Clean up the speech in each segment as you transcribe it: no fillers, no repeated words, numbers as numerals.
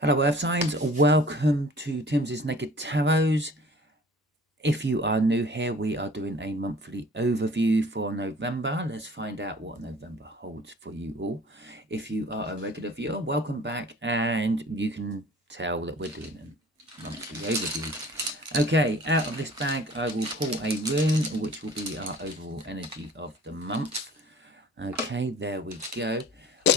Hello Earth Signs, welcome to Timsy's Naked Tarots. If you are new here, we are doing a monthly overview for November. Let's find out what November holds for you all. If you are a regular viewer, welcome back, and you can tell that we're doing a monthly overview. Okay, out of this bag I will pull a rune, which will be our overall energy of the month. Okay, there we go.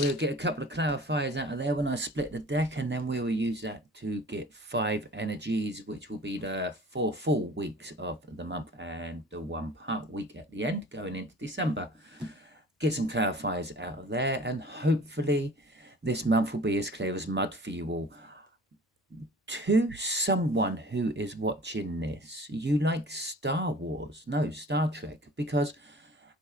We'll get a couple of clarifiers out of there when I split the deck, and then we will use that to get 5 energies, which will be the 4 full weeks of the month and the 1 part week at the end going into December. Get some clarifiers out of there, and hopefully this month will be as clear as mud for you all. To someone who is watching this, you like Star Wars, no, Star Trek, because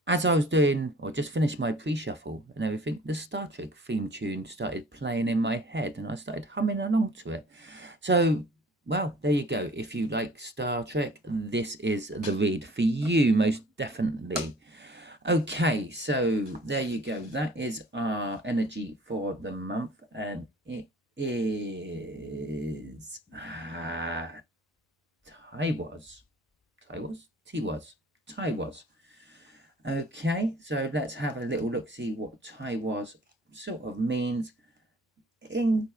as I was doing, or just finished my pre-shuffle and everything, the Star Trek theme tune started playing in my head and I started humming along to it. So, well, there you go. If you like Star Trek, this is the read for you, most definitely. Okay, so there you go. That is our energy for the month, and it is Taiwas. Taiwas. Okay, so let's have a little look, see what Taiwas sort of means in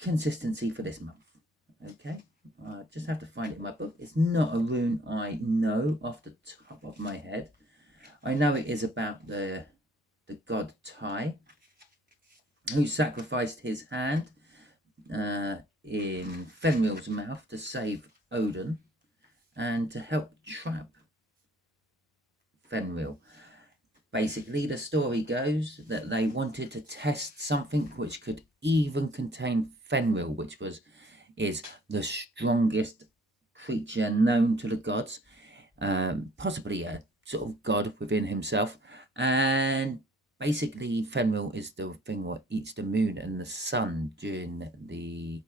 consistency for this month. Okay, I just have to find it in my book. It's not a rune I know off the top of my head. I know it is about the god Tai, who sacrificed his hand in Fenrir's mouth to save Odin and to help trap Fenrir. Basically, the story goes that they wanted to test something which could even contain Fenrir, which is the strongest creature known to the gods, possibly a sort of god within himself. And basically, Fenrir is the thing what eats the moon and the sun during the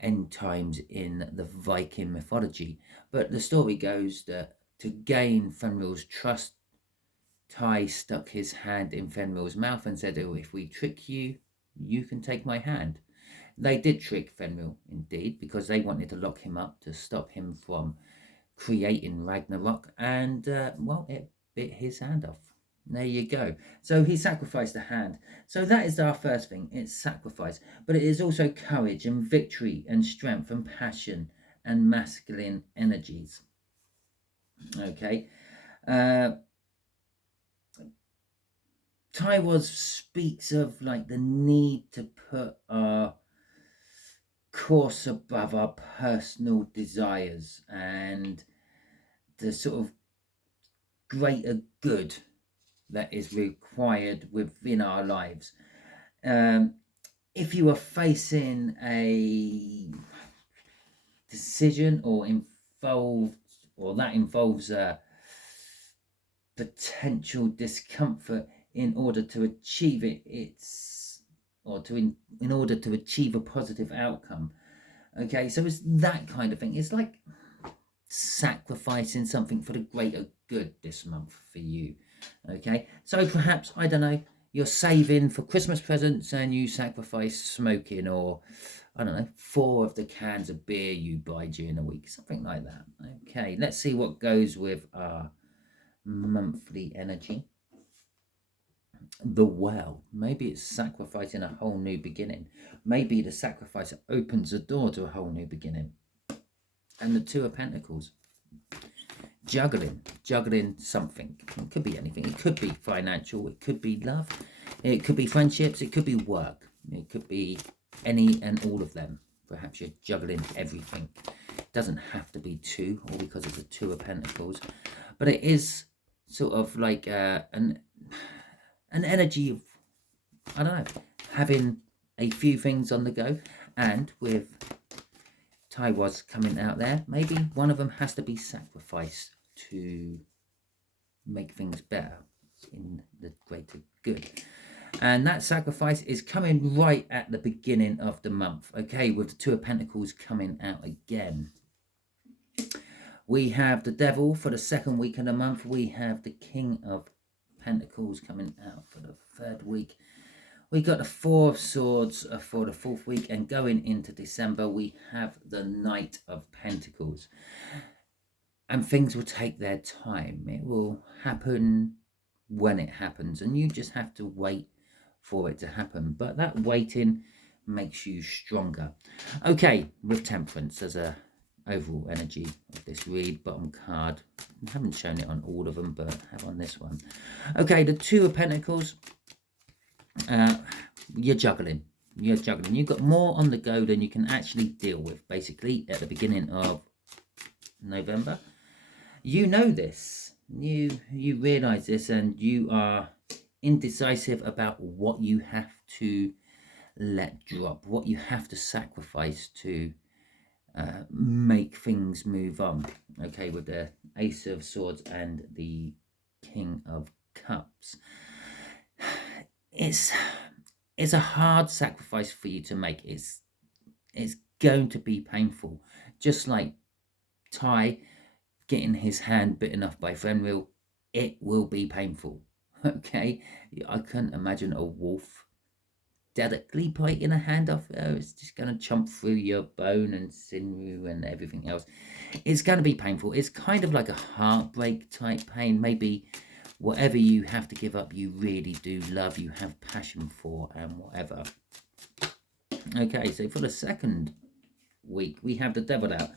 end times in the Viking mythology. But the story goes that to gain Fenrir's trust, Tai stuck his hand in Fenrir's mouth and said, "Oh, if we trick you, you can take my hand." They did trick Fenrir, indeed, because they wanted to lock him up to stop him from creating Ragnarok, and, well, it bit his hand off. There you go. So he sacrificed a hand. So that is our first thing. It's sacrifice. But it is also courage and victory and strength and passion and masculine energies. Okay. Taiwas speaks of like the need to put our course above our personal desires and the sort of greater good that is required within our lives. If you are facing a decision or that involves a potential discomfort in order to achieve in order to achieve a positive outcome. Okay, so it's that kind of thing. It's like sacrificing something for the greater good this month for you. Okay, so perhaps, I don't know, you're saving for Christmas presents and you sacrifice smoking, or I don't know, 4 of the cans of beer you buy during the week, something like that. Okay, let's see what goes with our monthly energy. The well. Maybe it's sacrificing a whole new beginning. Maybe the sacrifice opens the door to a whole new beginning. And the 2 of Pentacles. Juggling something. It could be anything. It could be financial. It could be love. It could be friendships. It could be work. It could be any and all of them. Perhaps you're juggling everything. It doesn't have to be 2, or because it's a 2 of Pentacles. But it is sort of like an energy of, I don't know, having a few things on the go. And with Taiwas coming out there, maybe one of them has to be sacrificed to make things better in the greater good. And that sacrifice is coming right at the beginning of the month, okay, with the 2 of Pentacles coming out again. We have the Devil for the 2nd week of the month. We have the King of Pentacles coming out for the 3rd week. We got the Four of Swords for the 4th week, and going into December we have the Knight of Pentacles. And things will take their time. It will happen when it happens, and you just have to wait for it to happen. But that waiting makes you stronger. Okay, with Temperance as a overall energy of this read, bottom card. I haven't shown it on all of them, but I have on this one. Okay, the Two of Pentacles. You're juggling. You've got more on the go than you can actually deal with, basically, at the beginning of November. You know this. You realize this, and you are indecisive about what you have to let drop, what you have to sacrifice to make things move on. Okay, with the Ace of Swords and the King of Cups. It's a hard sacrifice for you to make. It's going to be painful. Just like Ty getting his hand bitten off by Fenrir, it will be painful. Okay, I couldn't imagine a wolf delicately biting a hand off. It's just going to chomp through your bone and sinew and everything else. It's going to be painful. It's kind of like a heartbreak type pain. Maybe whatever you have to give up, you really do love, you have passion for, and whatever. Okay, so for the second week, we have the Devil out.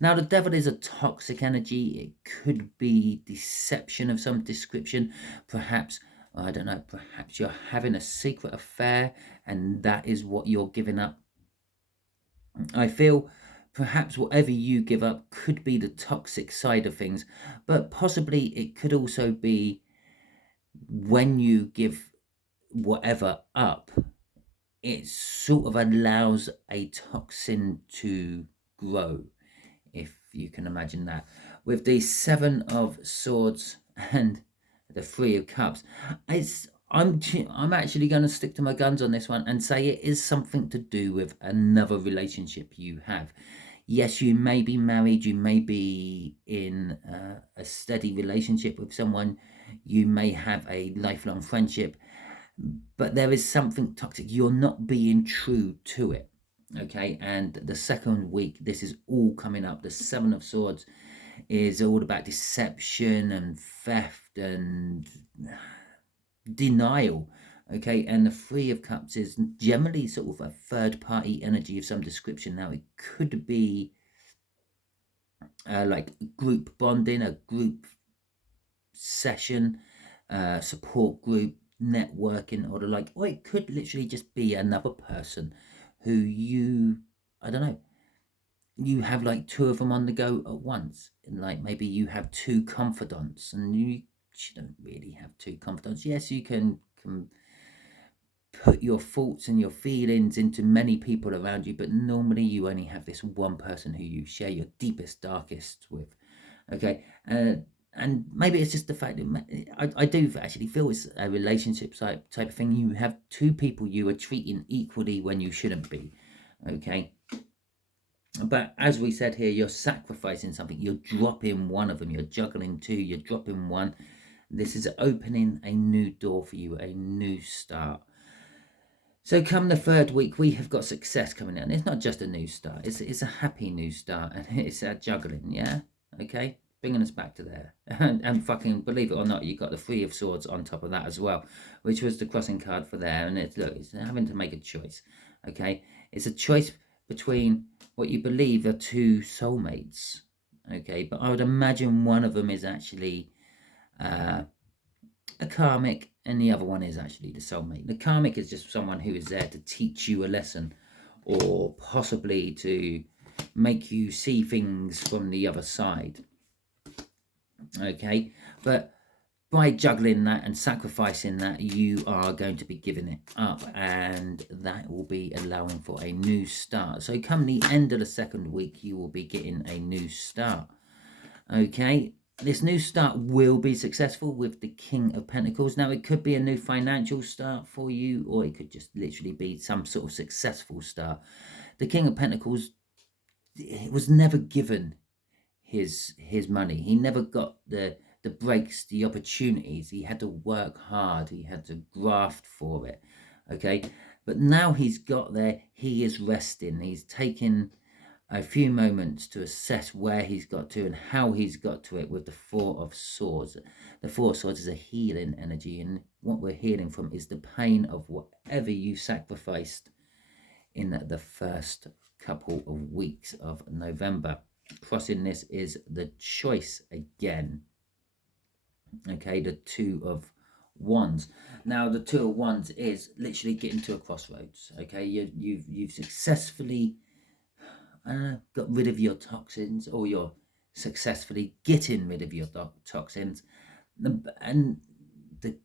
Now, the Devil is a toxic energy. It could be deception of some description. Perhaps, I don't know, perhaps you're having a secret affair and that is what you're giving up. I feel perhaps whatever you give up could be the toxic side of things, but possibly it could also be when you give whatever up, it sort of allows a toxin to grow, if you can imagine that. With the Seven of Swords and the Three of Cups, I'm actually going to stick to my guns on this one and say it is something to do with another relationship you have. Yes, you may be married, you may be in a steady relationship with someone, you may have a lifelong friendship, but there is something toxic. You're not being true to it. Okay, and the second week, this is all coming up. The Seven of Swords is all about deception and theft and denial. Okay, and the Three of Cups is generally sort of a third party energy of some description. Now, it could be like group bonding, a group session, support group, networking, or the like, or it could literally just be another person who you, I don't know, you have like two of them on the go at once, and like maybe you have two confidants, and you shouldn't really have two confidants. Yes, you can put your thoughts and your feelings into many people around you, but normally you only have this one person who you share your deepest, darkest with. Okay, and maybe it's just the fact that I do actually feel it's a relationship type of thing. You have two people you are treating equally when you shouldn't be. Okay, but as we said here, you're sacrificing something. You're dropping one of them. You're juggling two. You're dropping one. This is opening a new door for you, a new start. So come the third week, we have got success coming in. It's not just a new start. It's a happy new start, and it's a juggling, yeah? Okay? Bringing us back to there. And fucking, believe it or not, you got the Three of Swords on top of that as well, which was the crossing card for there. And it's, look, it's having to make a choice, okay? It's a choice between what you believe are two soulmates, okay? But I would imagine one of them is actually a karmic, and the other one is actually the soulmate. The karmic is just someone who is there to teach you a lesson, or possibly to make you see things from the other side. Okay, but by juggling that and sacrificing that, you are going to be giving it up, and that will be allowing for a new start. So come the end of the second week, you will be getting a new start. Okay, this new start will be successful with the King of Pentacles. Now, it could be a new financial start for you, or it could just literally be some sort of successful start. The King of Pentacles, it was never given his money. He never got the breaks, the opportunities. He had to work hard. He had to graft for it. Okay, but now he's got there, he is resting. He's taken a few moments to assess where he's got to and how he's got to it with the Four of Swords. The Four of Swords is a healing energy, and what we're healing from is the pain of whatever you sacrificed in the first couple of weeks of November. Crossing this is the choice again. Okay, the Two of Wands. Now the Two of Wands is literally getting to a crossroads. Okay, you've successfully got rid of your toxins, or you're successfully getting rid of your toxins, and the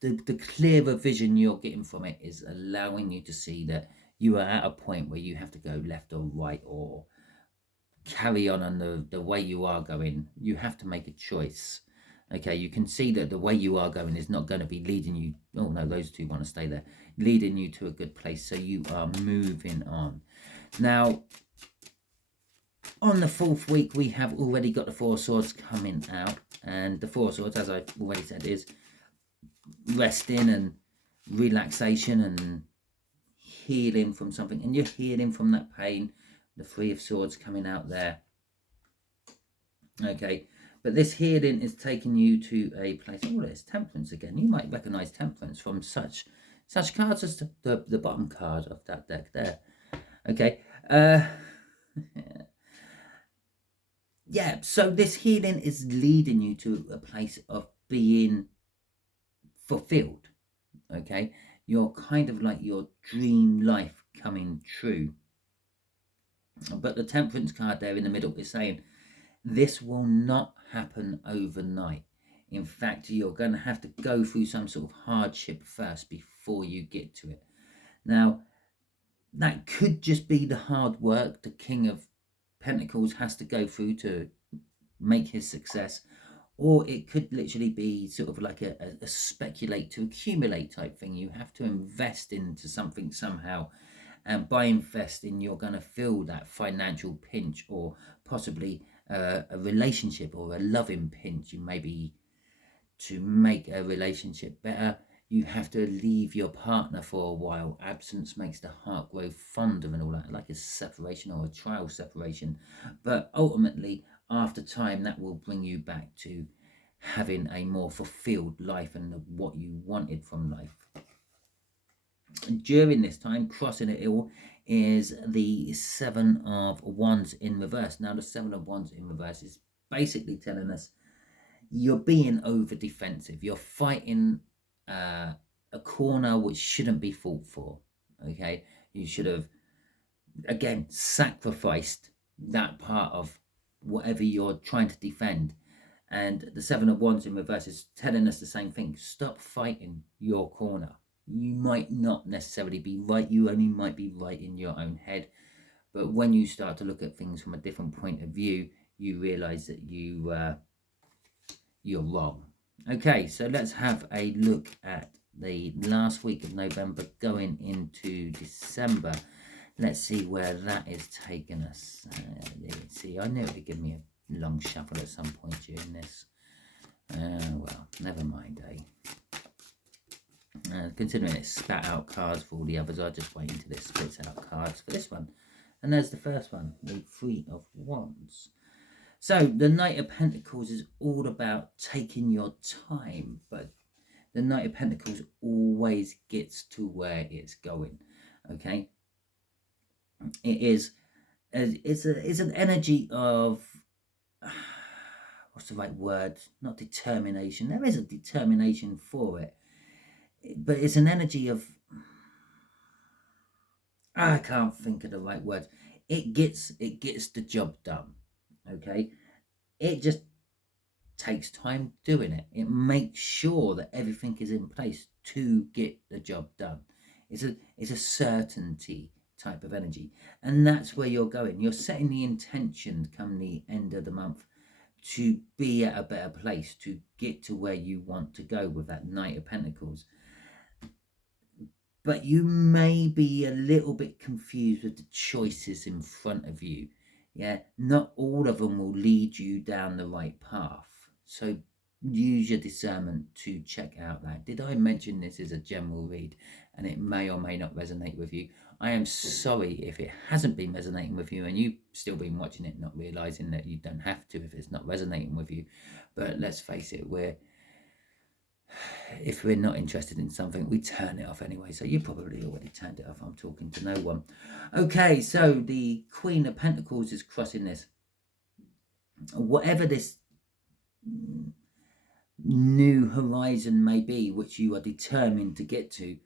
the clearer vision you're getting from it is allowing you to see that you are at a point where you have to go left or right, or carry on the way you are going. You have to make a choice. Okay, you can see that the way you are going is not going to be leading you, oh no, those two want to stay there, leading you to a good place, so you are moving on. Now, on the fourth week, we have already got the Four of Swords coming out, and the Four of Swords, as I already said, is resting and relaxation and healing from something, and you're healing from that pain. The Three of Swords coming out there. Okay, but this healing is taking you to a place. Oh, there's Temperance again. You might recognize Temperance from such cards as the bottom card of that deck there. Okay, yeah, so this healing is leading you to a place of being fulfilled. Okay, you're kind of like your dream life coming true. But the Temperance card there in the middle is saying this will not happen overnight. In fact, you're going to have to go through some sort of hardship first before you get to it. Now, that could just be the hard work the King of Pentacles has to go through to make his success, or it could literally be sort of like a speculate to accumulate type thing. You have to invest into something somehow, and by investing, you're going to feel that financial pinch, or possibly a relationship or a loving pinch. You maybe, to make a relationship better, you have to leave your partner for a while. Absence makes the heart grow fonder and all that, like a separation or a trial separation. But ultimately, after time, that will bring you back to having a more fulfilled life and what you wanted from life. And during this time, crossing it all is the Seven of Wands in reverse. Now, the Seven of Wands in reverse is basically telling us you're being over defensive. You're fighting a corner which shouldn't be fought for. Okay, you should have, again, sacrificed that part of whatever you're trying to defend. And the Seven of Wands in reverse is telling us the same thing. Stop fighting your corner. You might not necessarily be right. You only might be right in your own head. But when you start to look at things from a different point of view, you realize that you're wrong. Okay, so let's have a look at the last week of November going into December. Let's see where that is taking us. Let's see, I knew it would give me a long shuffle at some point during this. Well, never mind, considering it spat out cards for all the others, I'll just wait until it spits out cards for this one. And there's the first one, the Three of Wands. So the Knight of Pentacles is all about taking your time, but the Knight of Pentacles always gets to where it's going. Okay, it's an energy of what's the right word? Not determination. There is a determination for it, but it's an energy of, I can't think of the right words. It gets the job done. Okay, it just takes time doing it. It makes sure that everything is in place to get the job done. It's a certainty type of energy, and that's where you're going. You're setting the intention come the end of the month to be at a better place, to get to where you want to go with that Knight of Pentacles. But you may be a little bit confused with the choices in front of you. Yeah, not all of them will lead you down the right path. So use your discernment to check out that. Did I mention this is a general read and it may or may not resonate with you? I am sorry if it hasn't been resonating with you and you've still been watching it, not realizing that you don't have to if it's not resonating with you. But let's face it, if we're not interested in something, we turn it off anyway. So you probably already turned it off. I'm talking to no one. Okay, so the Queen of Pentacles is crossing this. Whatever this new horizon may be, which you are determined to get to,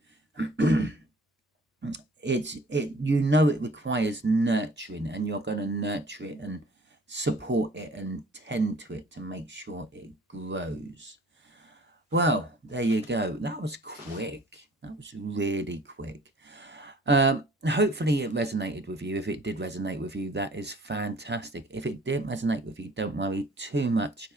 it requires nurturing, and you're going to nurture it and support it and tend to it to make sure it grows. Well, there you go. That was quick. That was really quick. Hopefully it resonated with you. If it did resonate with you, that is fantastic. If it didn't resonate with you, don't worry too much.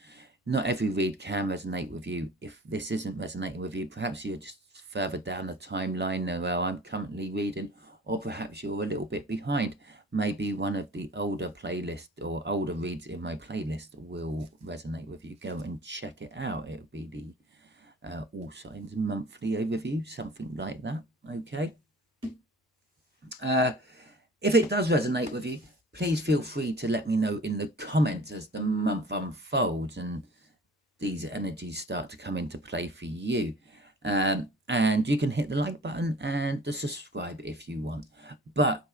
Not every read can resonate with you. If this isn't resonating with you, perhaps you're just further down the timeline where I'm currently reading, or perhaps you're a little bit behind. Maybe one of the older playlists or older reads in my playlist will resonate with you. Go and check it out. It'll be the All Signs monthly overview, something like that. Okay. If it does resonate with you, please feel free to let me know in the comments as the month unfolds and these energies start to come into play for you. And you can hit the like button and the subscribe if you want. But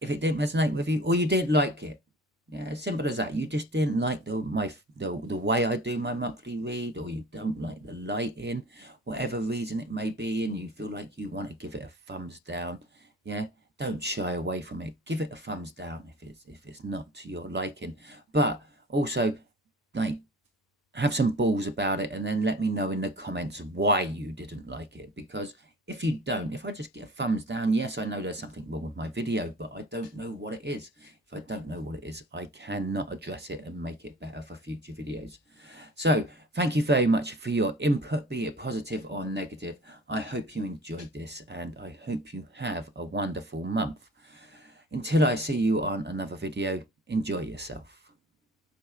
if it didn't resonate with you, or you didn't like it, yeah, as simple as that. You just didn't like the way I do my monthly read, or you don't like the lighting, whatever reason it may be, and you feel like you want to give it a thumbs down, yeah, don't shy away from it. Give it a thumbs down if it's not to your liking. But also, like, have some balls about it and then let me know in the comments why you didn't like it. Because if you don't, if I just get a thumbs down, yes, I know there's something wrong with my video, but I don't know what it is. If I don't know what it is, I cannot address it and make it better for future videos. So thank you very much for your input, be it positive or negative. I hope you enjoyed this and I hope you have a wonderful month. Until I see you on another video, enjoy yourself.